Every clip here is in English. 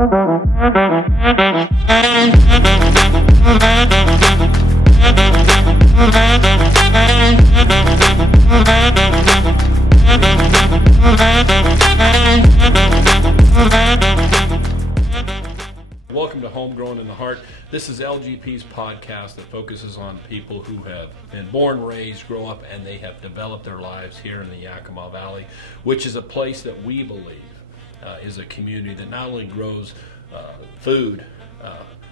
Welcome to Homegrown in the Heart. This is LGP's podcast that focuses on people who have been born, raised, grow up, and they have developed their lives here in the Yakima Valley, which is a place that we believe is a community that not only grows food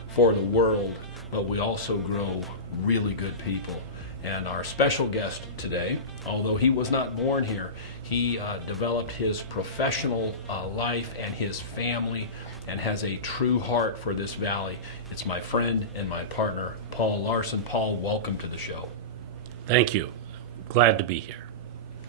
for the world, but we also grow really good people. And our special guest today, although he was not born here, he developed his professional life and his family and has a true heart for this valley. It's my friend and my partner, Paul Larson. Paul, welcome to the show. Thank you. Glad to be here.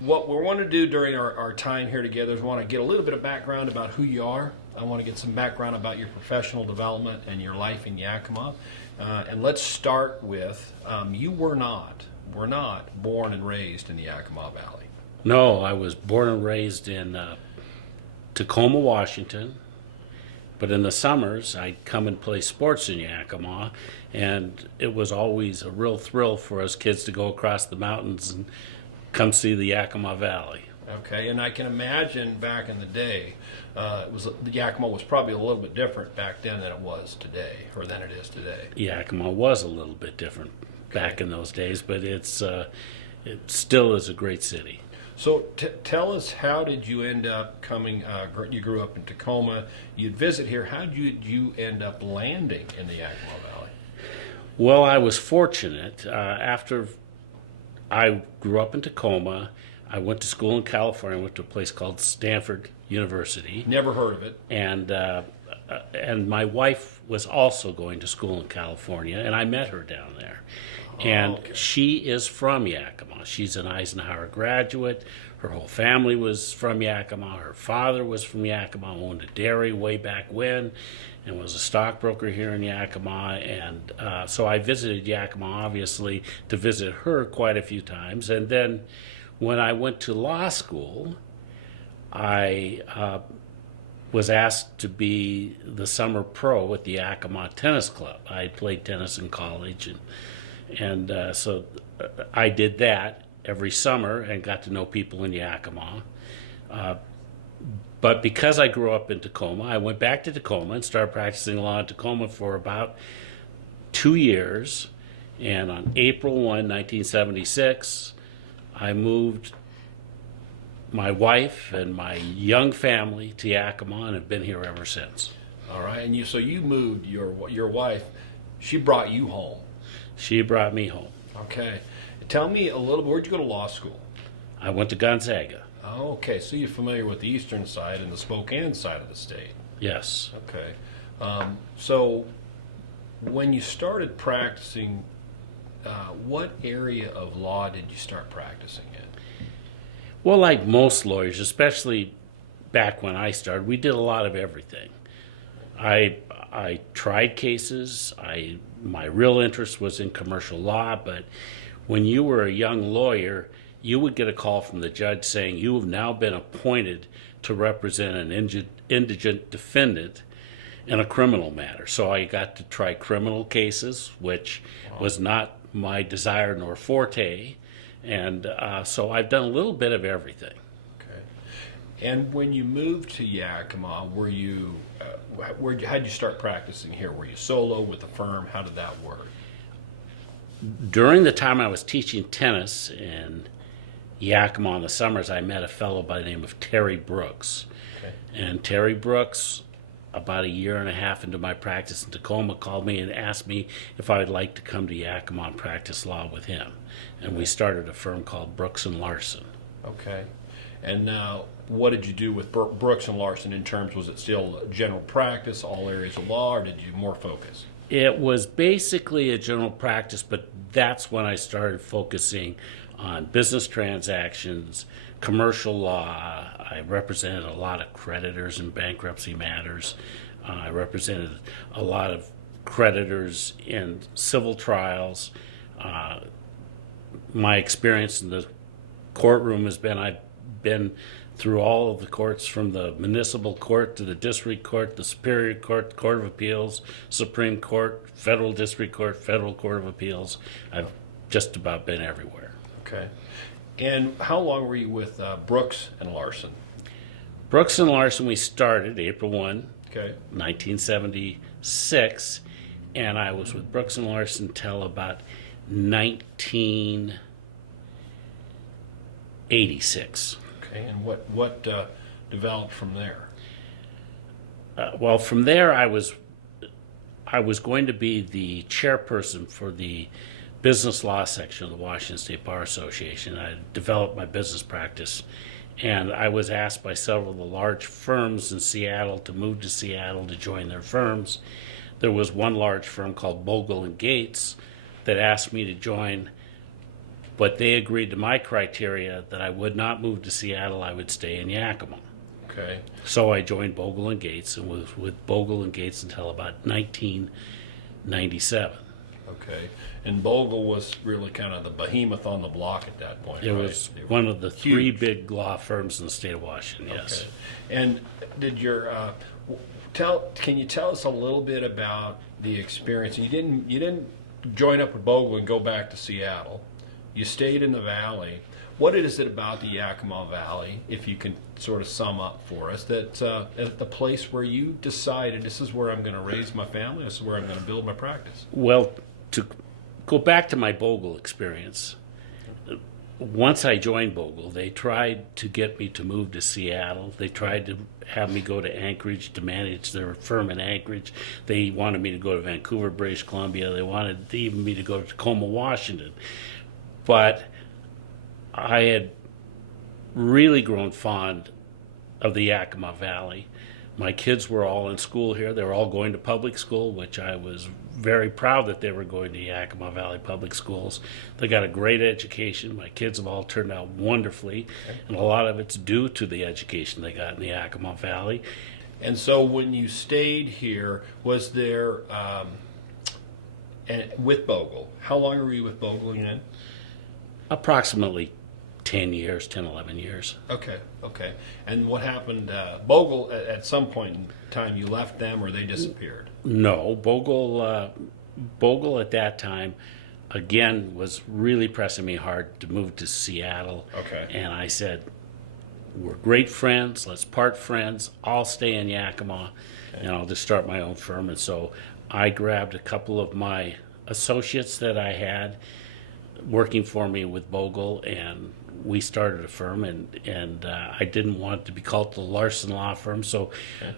What we want to do during our time here together is we want to get a little bit of background about who you are. I want to get some background about your professional development and your life in Yakima. And let's start with, you were not born and raised in the Yakima Valley. No, I was born and raised in Tacoma, Washington. But in the summers, I'd come and play sports in Yakima, and it was always a real thrill for us kids to go across the mountains and come see the Yakima Valley. Okay, and I can imagine back in the day, Yakima was probably a little bit different back then than it was today, or than it is today. Yakima was a little bit different back in those days, but it still is a great city. So tell us, how did you end up coming, you grew up in Tacoma, you'd visit here, how did you end up landing in the Yakima Valley? Well, I was fortunate. After I grew up in Tacoma, I went to school in California. I went to a place called Stanford University. Never heard of it. And my wife was also going to school in California, and I met her down there. And okay. She is from Yakima. She's an Eisenhower graduate. Her whole family was from Yakima. Her father was from Yakima, owned a dairy way back when, and was a stockbroker here in Yakima. And so I visited Yakima, obviously, to visit her quite a few times. And then when I went to law school, I was asked to be the summer pro at the Yakima Tennis Club. I had played tennis in college, and so I did that every summer and got to know people in Yakima. But because I grew up in Tacoma, I went back to Tacoma and started practicing law in Tacoma for about 2 years. And on April 1, 1976, I moved my wife and my young family to Yakima and have been here ever since. All right, and so you moved, your wife, she brought you home. She brought me home. Okay. Tell me a little, where'd you go to law school? I went to Gonzaga. Oh, okay, so you're familiar with the eastern side and the Spokane side of the state. Yes. Okay. So when you started practicing, what area of law did you start practicing in? Well, like most lawyers, especially back when I started, we did a lot of everything. I tried cases. My real interest was in commercial law, but when you were a young lawyer, you would get a call from the judge saying you have now been appointed to represent an indigent defendant in a criminal matter. So I got to try criminal cases, which was not my desire nor forte, and so I've done a little bit of everything. Okay. And when you moved to Yakima, were you, how'd you start practicing here? Were you solo with a firm? How did that work? During the time I was teaching tennis in Yakima in the summers, I met a fellow by the name of Terry Brooks. Okay. And Terry Brooks, about a year and a half into my practice in Tacoma, called me and asked me if I would like to come to Yakima and practice law with him. And we started a firm called Brooks and Larson. Okay. And now, what did you do with Brooks and Larson in terms, was it still general practice, all areas of law, or did you more focus? It was basically a general practice, but that's when I started focusing on business transactions, commercial law. I represented a lot of creditors in bankruptcy matters. I represented a lot of creditors in civil trials. My experience in the courtroom has been, I've been through all of the courts, from the municipal court to the district court, the superior court, Court of Appeals, Supreme Court, federal district court, federal Court of Appeals. I've just about been everywhere. Okay. And how long were you with Brooks and Larson? Brooks and Larson, we started April 1, Okay. 1976, and I was with Brooks and Larson till about 1986. Okay. And what developed from there? Well, from there, I was going to be the chairperson for the business law section of the Washington State Bar Association. I developed my business practice, and I was asked by several of the large firms in Seattle to move to Seattle to join their firms. There was one large firm called Bogle and Gates that asked me to join, but they agreed to my criteria that I would not move to Seattle, I would stay in Yakima. Okay. So I joined Bogle and Gates and was with Bogle and Gates until about 1997. Okay. And Bogle was really kind of the behemoth on the block at that point. It right? was They were one of the three huge. big law firms in the state of Washington, yes. Okay. And did your can you tell us a little bit about the experience? You didn't join up with Bogle and go back to Seattle. You stayed in the valley. What is it about the Yakima Valley, if you can sort of sum up for us, that at the place where you decided this is where I'm going to raise my family, this is where I'm going to build my practice? Well, to go back to my Bogle experience, once I joined Bogle, they tried to get me to move to Seattle. They tried to have me go to Anchorage to manage their firm in Anchorage. They wanted me to go to Vancouver, British Columbia. They wanted even me to go to Tacoma, Washington. But I had really grown fond of the Yakima Valley. My kids were all in school here. They were all going to public school, which I was very proud that they were going to Yakima Valley Public Schools. They got a great education. My kids have all turned out wonderfully, and a lot of it's due to the education they got in the Yakima Valley. And so when you stayed here, was there, and with Bogle, how long were you with Bogle again? Approximately 10 years, 10, 11 years. Okay. And what happened? Bogle, at some point in time, you left them or they disappeared? No, Bogle at that time, again, was really pressing me hard to move to Seattle. Okay. And I said, we're great friends, let's part friends, I'll stay in Yakima, and I'll just start my own firm. And so I grabbed a couple of my associates that I had working for me with Bogle, and we started a firm, and I didn't want it to be called the Larson Law Firm, so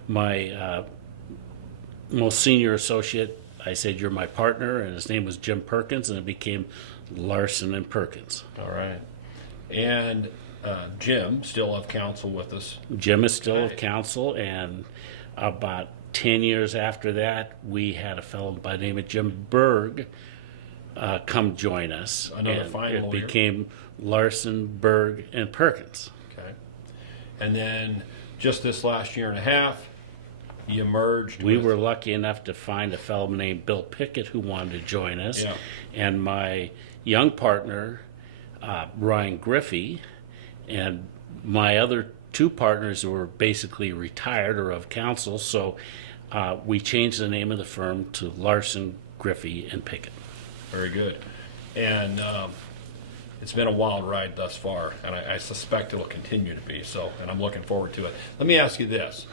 my most senior associate, I said, you're my partner, and his name was Jim Perkins, and it became Larson and Perkins. All right. And Jim, still of counsel with us. Jim is still of counsel, and about 10 years after that, we had a fellow by the name of Jim Berg come join us. Another and fine it lawyer. became Larson, Berg, and Perkins. Okay. And then just this last year and a half, you merged. We with, were lucky enough to find a fellow named Bill Pickett who wanted to join us. Yeah. And my young partner, Ryan Griffey, and my other two partners were basically retired or of counsel, so we changed the name of the firm to Larson, Griffey, and Pickett. Very good. And it's been a wild ride thus far, and I suspect it will continue to be so, and I'm looking forward to it. Let me ask you this.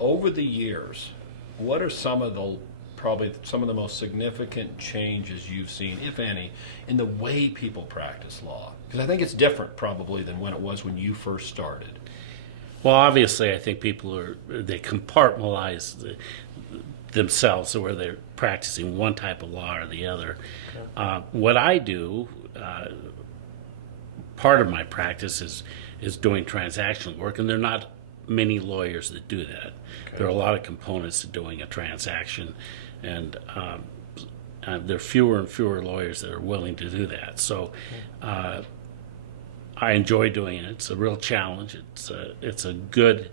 Over the years, what are probably some of the most significant changes you've seen, if any, in the way people practice law? Because I think it's different probably than when it was when you first started. Well, obviously, I think people they compartmentalize themselves so where they're practicing one type of law or the other. Okay. What I do, part of my practice is doing transactional work, and there are not many lawyers that do that. Okay. There are a lot of components to doing a transaction, and there are fewer and fewer lawyers that are willing to do that. So I enjoy doing it. It's a real challenge. It's a good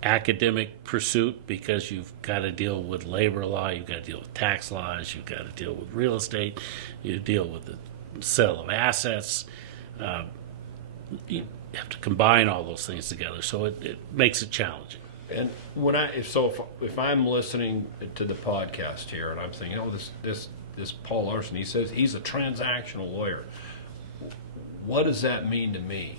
academic pursuit because you've got to deal with labor law, you've got to deal with tax laws, you've got to deal with real estate, you deal with the sale of assets. you have to combine all those things together, so it makes it challenging. And if I'm listening to the podcast here and I'm thinking, oh, this Paul Larson, he says he's a transactional lawyer. What does that mean to me?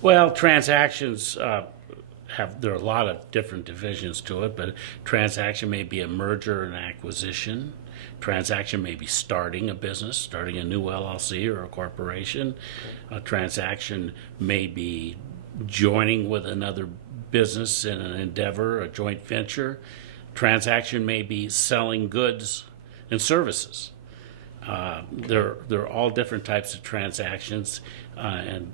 Well, transactions there are a lot of different divisions to it, but transaction may be a merger and acquisition. Transaction may be starting a business, starting a new LLC or a corporation. A transaction may be joining with another business in an endeavor, a joint venture. Transaction may be selling goods and services. There are all different types of transactions, and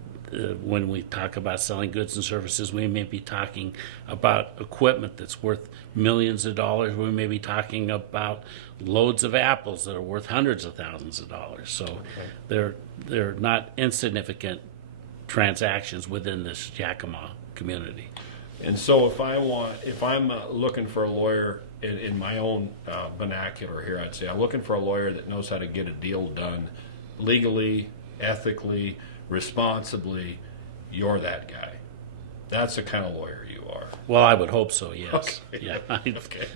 when we talk about selling goods and services, we may be talking about equipment that's worth millions of dollars. We may be talking about loads of apples that are worth hundreds of thousands of dollars. So they're not insignificant transactions within this Yakima community. And so if I'm looking for a lawyer in my own vernacular here, I'd say I'm looking for a lawyer that knows how to get a deal done legally, ethically, responsibly. You're that guy. That's the kind of lawyer you are. Well, I would hope so, yes. Okay. Yeah. Okay.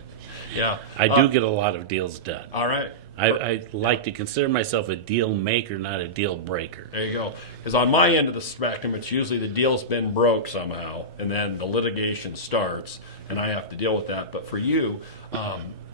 Yeah. I do get a lot of deals done. All right. I like to consider myself a deal maker, not a deal breaker. There you go. Because on my end of the spectrum, it's usually the deal's been broke somehow, and then the litigation starts, and I have to deal with that. But for you,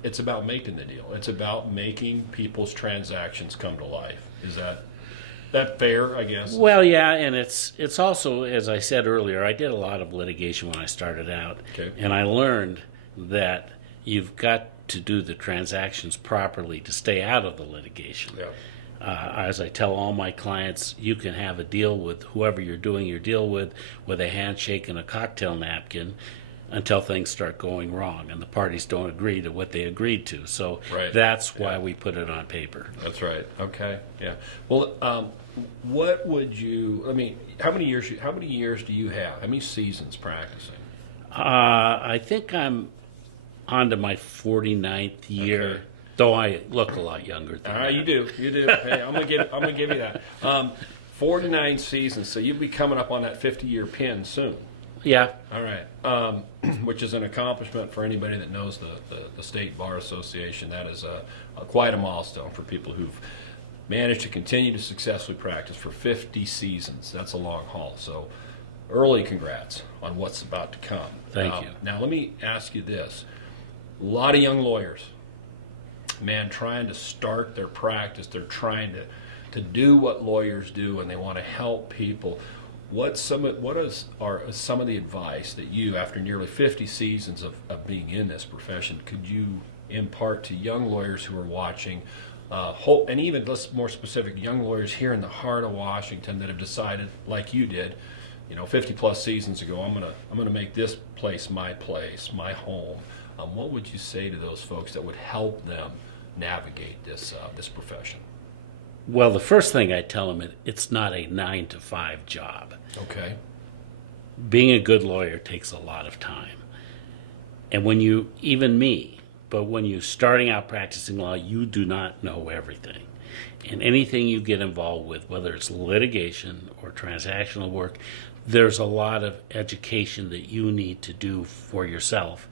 it's about making the deal. It's about making people's transactions come to life. Is that fair, I guess? Well, yeah, and it's also, as I said earlier, I did a lot of litigation when I started out, okay. And I learned that you've got to do the transactions properly to stay out of the litigation. Yeah. As I tell all my clients, you can have a deal with whoever you're doing your deal with a handshake and a cocktail napkin until things start going wrong and the parties don't agree to what they agreed to. So right. That's why we put it on paper. That's right. Okay. Yeah. Well, what would you? I mean, how many years do you have? How many seasons practicing? I think I'm on to my 49th year. Okay. Though I look a lot younger than that. You do. Hey, I'm gonna give you that. 49 seasons, so you'll be coming up on that 50-year pin soon. Yeah. All right. Which is an accomplishment for anybody that knows the State Bar Association. That is quite a milestone for people who've managed to continue to successfully practice for 50 seasons. That's a long haul. So, early congrats on what's about to come. Thank you. Now, let me ask you this: a lot of young lawyers, man, trying to start their practice, they're trying to do what lawyers do, and they want to help people. What are some of the advice that you, after nearly 50 seasons of being in this profession, could you impart to young lawyers who are watching, and even less more specific, young lawyers here in the heart of Washington that have decided, like you did, 50 plus seasons ago, I'm gonna make this place, my home. What would you say to those folks that would help them navigate this profession? Well, the first thing I tell them, it's not a 9-to-5 job. Okay. Being a good lawyer takes a lot of time. And when you're starting out practicing law, you do not know everything. And anything you get involved with, whether it's litigation or transactional work, there's a lot of education that you need to do for yourself.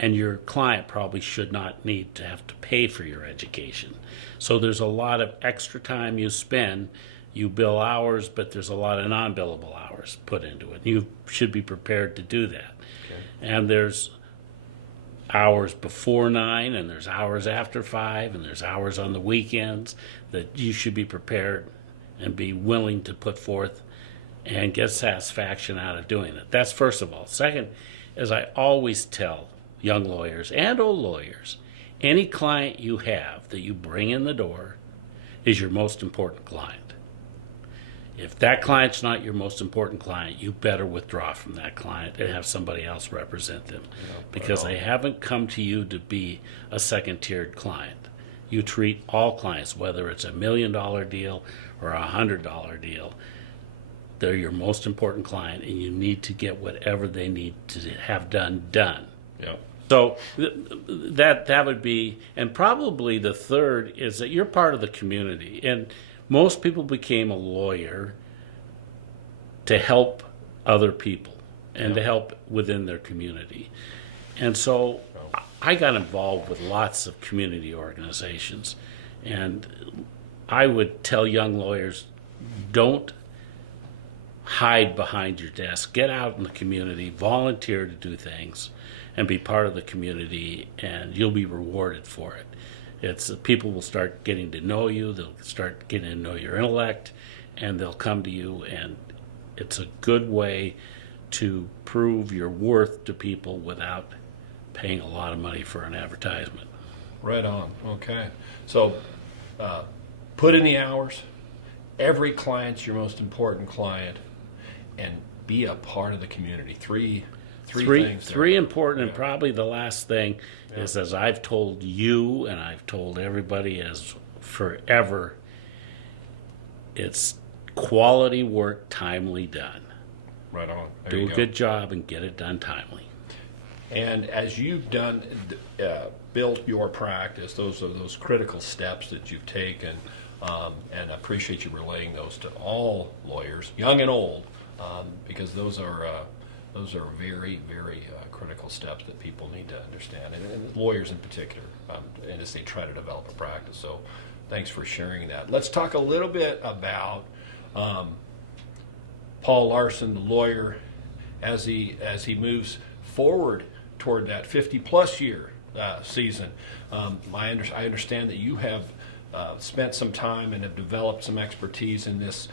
And your client probably should not need to have to pay for your education. So there's a lot of extra time you spend. You bill hours, but there's a lot of non-billable hours put into it. You should be prepared to do that. Okay. And there's hours before 9, and there's hours after 5, and there's hours on the weekends that you should be prepared and be willing to put forth and get satisfaction out of doing it. That's first of all. Second, as I always tell young lawyers and old lawyers, any client you have that you bring in the door is your most important client. If that client's not your most important client, you better withdraw from that client and have somebody else represent them, because they haven't come to you to be a second-tiered client. You treat all clients, whether it's $1 million deal or a $100 deal, they're your most important client, and you need to get whatever they need to have done. Yeah. So that would be, and probably the third is that you're part of the community. And most people became a lawyer to help other people and to help within their community. And so I got involved with lots of community organizations. And I would tell young lawyers, don't hide behind your desk. Get out in the community, volunteer to do things, and be part of the community, and you'll be rewarded for it. It's people will start getting to know you, they'll start getting to know your intellect, and they'll come to you, and it's a good way to prove your worth to people without paying a lot of money for an advertisement. Right on. Okay. So put in the hours. Every client's your most important client, and be a part of the community. Three things. Three important, and probably the last thing is, as I've told you and I've told everybody as forever, it's quality work, timely done. Right on. There Do you a go. good job and get it done timely. And as you've done, built your practice, those are those critical steps that you've taken, and I appreciate you relaying those to all lawyers, young and old, because those are very, very critical steps that people need to understand, and lawyers in particular, and as they try to develop a practice. So, thanks for sharing that. Let's talk a little bit about Paul Larson, the lawyer, as he moves forward toward that 50-plus year season. I understand that you have spent some time and have developed some expertise in this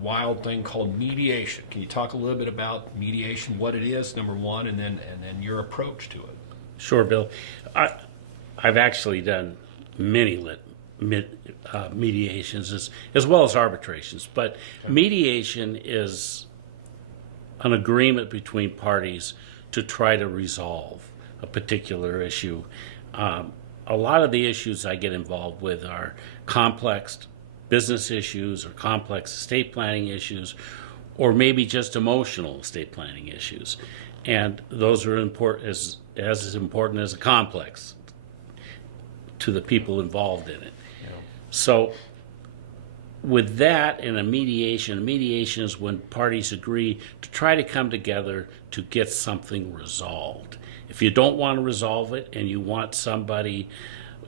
wild thing called mediation. Can you talk a little bit about mediation, what it is, number one, and then your approach to it? Sure, Bill. I've actually done many mediations as well as arbitrations, but mediation is an agreement between parties to try to resolve a particular issue. A lot of the issues I get involved with are complex business issues or complex estate planning issues, or maybe just emotional estate planning issues. And those are important as important as a complex to the people involved in it. Yeah. So with that, in a mediation is when parties agree to try to come together to get something resolved. If you don't want to resolve it and you want somebody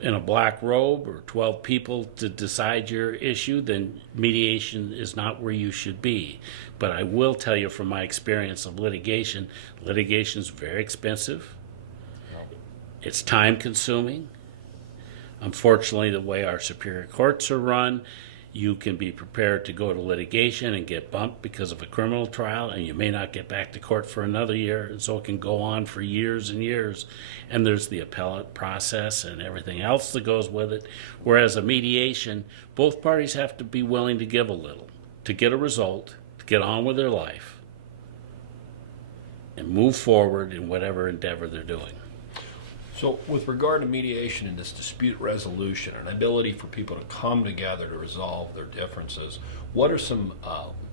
in a black robe or 12 people to decide your issue, then mediation is not where you should be. But I will tell you from my experience of litigation is very expensive. It's time consuming. Unfortunately, the way our superior courts are run, you can be prepared to go to litigation and get bumped because of a criminal trial, and you may not get back to court for another year, and so it can go on for years and years. And there's the appellate process and everything else that goes with it. Whereas a mediation, both parties have to be willing to give a little to get a result, to get on with their life, and move forward in whatever endeavor they're doing. So with regard to mediation and this dispute resolution, an ability for people to come together to resolve their differences, what are some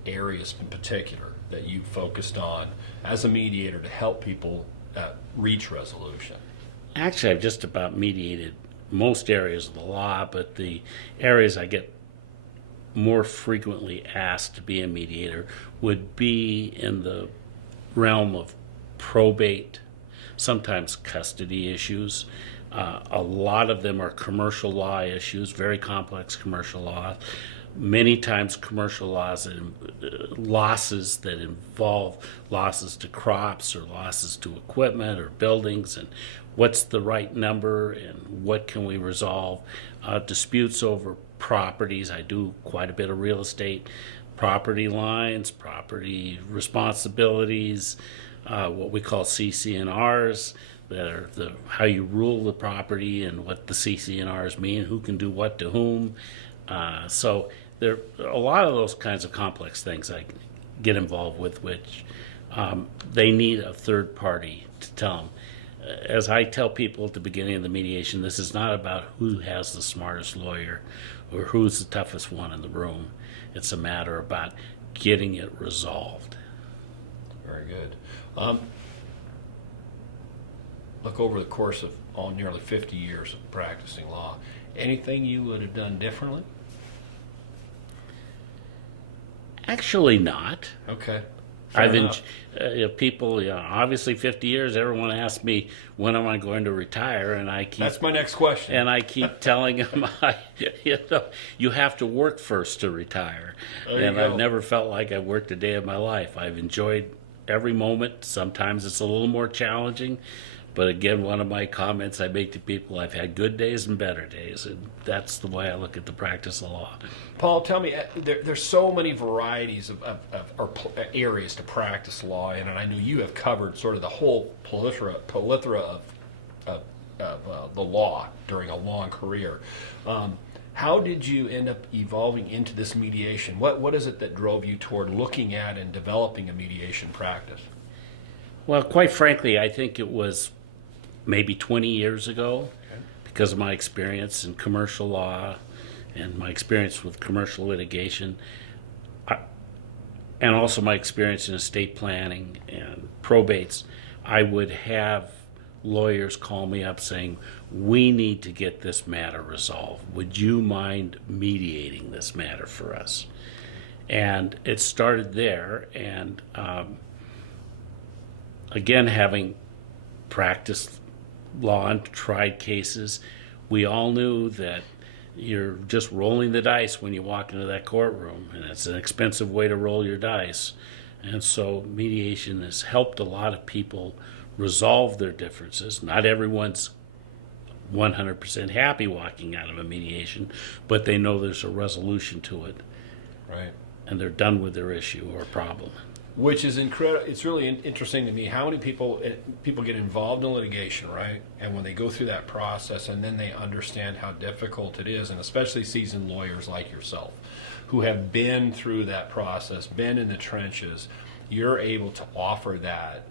areas in particular that you focused on as a mediator to help people reach resolution? Actually, I've just about mediated most areas of the law, but the areas I get more frequently asked to be a mediator would be in the realm of probate, sometimes custody issues. A lot of them are commercial law issues, very complex commercial law. Many times commercial laws losses that involve losses to crops or losses to equipment or buildings, and what's the right number and what can we resolve. Disputes over properties. I do quite a bit of real estate, property lines, property responsibilities, what we call CC&Rs, that are how you rule the property and what the CC&Rs mean, who can do what to whom. So there are a lot of those kinds of complex things I get involved with, which they need a third party to tell them. As I tell people at the beginning of the mediation, this is not about who has the smartest lawyer or who's the toughest one in the room. It's a matter about getting it resolved. Very good. Look, over the course of nearly 50 years of practicing law, anything you would have done differently? Actually, not. Okay. I've people, obviously 50 years, everyone asks me when am I going to retire, and I keep... That's my next question. And I keep telling them, you have to work first to retire. And I've never felt like I've worked a day of my life. I've enjoyed every moment. Sometimes it's a little more challenging. But again, one of my comments I make to people, I've had good days and better days. And that's the way I look at the practice of law. Paul, tell me, there's so many varieties of areas to practice law in, and I know you have covered sort of the whole plethora of the law during a long career. How did you end up evolving into this mediation? What is it that drove you toward looking at and developing a mediation practice? Well, quite frankly, I think it was maybe 20 years ago, because of my experience in commercial law and my experience with commercial litigation, and also my experience in estate planning and probates. I would have lawyers call me up saying, we need to get this matter resolved. Would you mind mediating this matter for us? And it started there, and again, having practiced law and tried cases, we all knew that you're just rolling the dice when you walk into that courtroom, and it's an expensive way to roll your dice. And so mediation has helped a lot of people resolve their differences. Not everyone's 100% happy walking out of a mediation, but they know there's a resolution to it. Right. And they're done with their issue or problem. Which is incredible. It's really interesting to me how many people get involved in litigation, right? And when they go through that process and then they understand how difficult it is, and especially seasoned lawyers like yourself who have been through that process, been in the trenches, you're able to offer that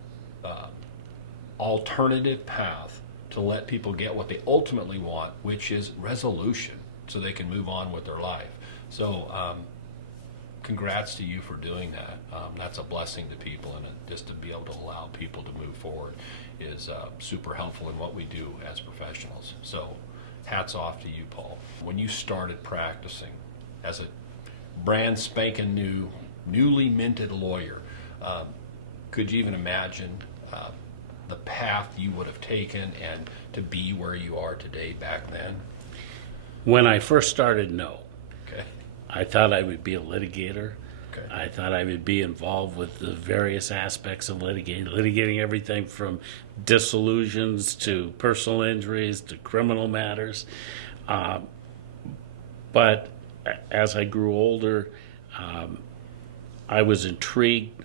alternative path to let people get what they ultimately want, which is resolution, so they can move on with their life. So congrats to you for doing that. That's a blessing to people, and just to be able to allow people to move forward is super helpful in what we do as professionals. So hats off to you, Paul. When you started practicing as a brand spanking new, newly minted lawyer, could you even imagine the path you would have taken and to be where you are today back then? When I first started, no. Okay. I thought I would be a litigator. Okay. I thought I would be involved with the various aspects of litigating everything from dissolutions to personal injuries to criminal matters. But as I grew older, I was intrigued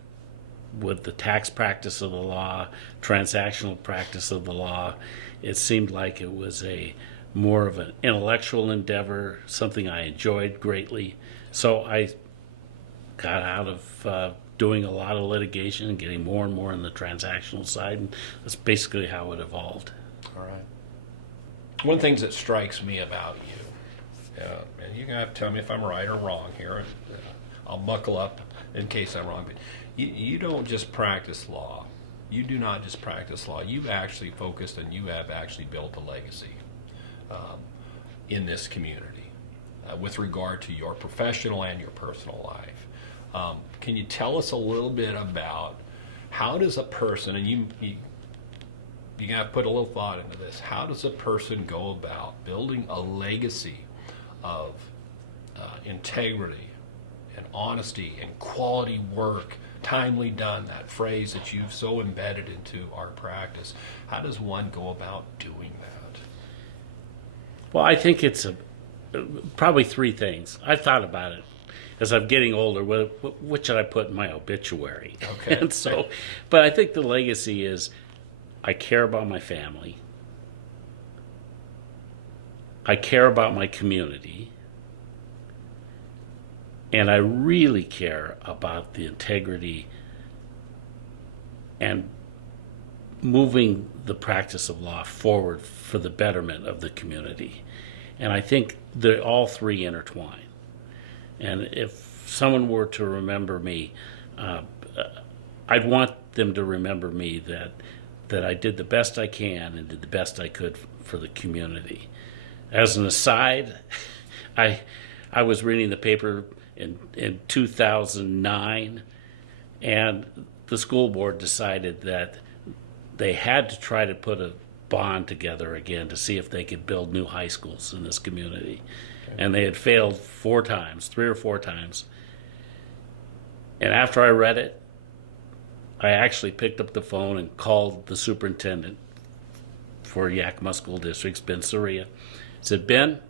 with the tax practice of the law, transactional practice of the law. It seemed like it was more of an intellectual endeavor, something I enjoyed greatly. So I got out of doing a lot of litigation and getting more and more on the transactional side, and that's basically how it evolved. All right. One thing that strikes me about you, and you're going to have to tell me if I'm right or wrong here, and I'll buckle up in case I'm wrong, but you don't just practice law. You do not just practice law. You've actually focused and you have actually built a legacy in this community with regard to your professional and your personal life. Can you tell us a little bit about how does a person, and you got to put a little thought into this, how does a person go about building a legacy of integrity and honesty and quality work, timely done, that phrase that you've so embedded into our practice? How does one go about doing that? Well, I think it's probably three things. I've thought about it as I'm getting older. What should I put in my obituary? Okay. And so, but I think the legacy is I care about my family. I care about my community. And I really care about the integrity and moving the practice of law forward for the betterment of the community. And I think all three intertwine. And if someone were to remember me, I'd want them to remember me that I did the best I can and did the best I could for the community. As an aside, I was reading the paper in 2009, and the school board decided that they had to try to put a bond together again to see if they could build new high schools in this community. Okay. And they had failed 3 or 4 times. And after I read it, I actually picked up the phone and called the superintendent for Yakima School Districts, Ben Soria. Said, Ben,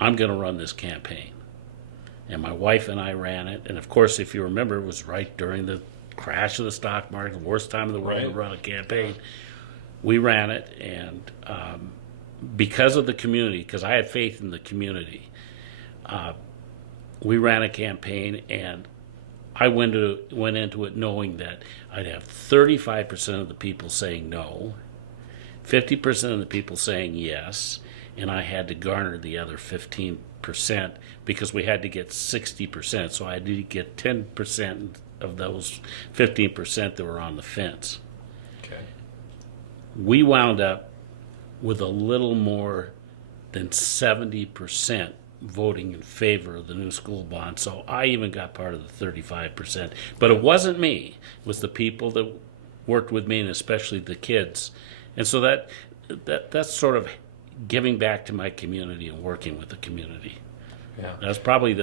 I'm going to run this campaign. And my wife and I ran it. And of course, if you remember, it was right during the crash of the stock market, the worst time in the world to run a campaign. We ran it, and because of the community, because I had faith in the community, we ran a campaign, and I went into it knowing that I'd have 35% of the people saying no, 50% of the people saying yes, and I had to garner the other 15% because we had to get 60%. So I had to get 10% of those 15% that were on the fence. Okay. We wound up with a little more than 70% voting in favor of the new school bond. So I even got part of the 35%. But it wasn't me. It was the people that worked with me, and especially the kids. And so that's sort of giving back to my community and working with the community. Yeah. That's probably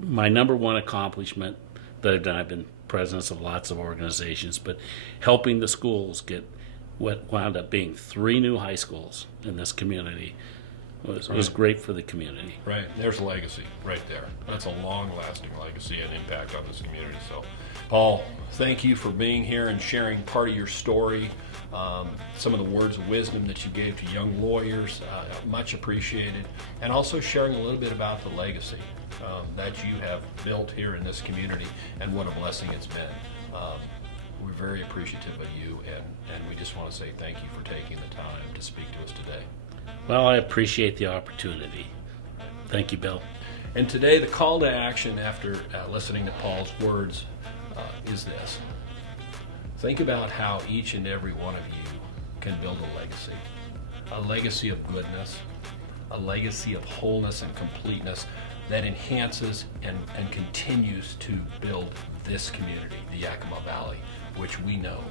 my number one accomplishment that I've done. I've been president of lots of organizations, but helping the schools get what wound up being 3 new high schools in this community was great for the community. Right. There's a legacy right there. That's a long-lasting legacy and impact on this community. So, Paul, thank you for being here and sharing part of your story, some of the words of wisdom that you gave to young lawyers, much appreciated, and also sharing a little bit about the legacy that you have built here in this community and what a blessing it's been. We're very appreciative of you, and we just want to say thank you for taking the time to speak to us today. Well, I appreciate the opportunity. Thank you, Bill. And today, the call to action after listening to Paul's words is this. Think about how each and every one of you can build a legacy of goodness, a legacy of wholeness and completeness that enhances and continues to build this community, the Yakima Valley, which we know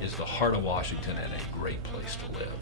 is the heart of Washington and a great place to live.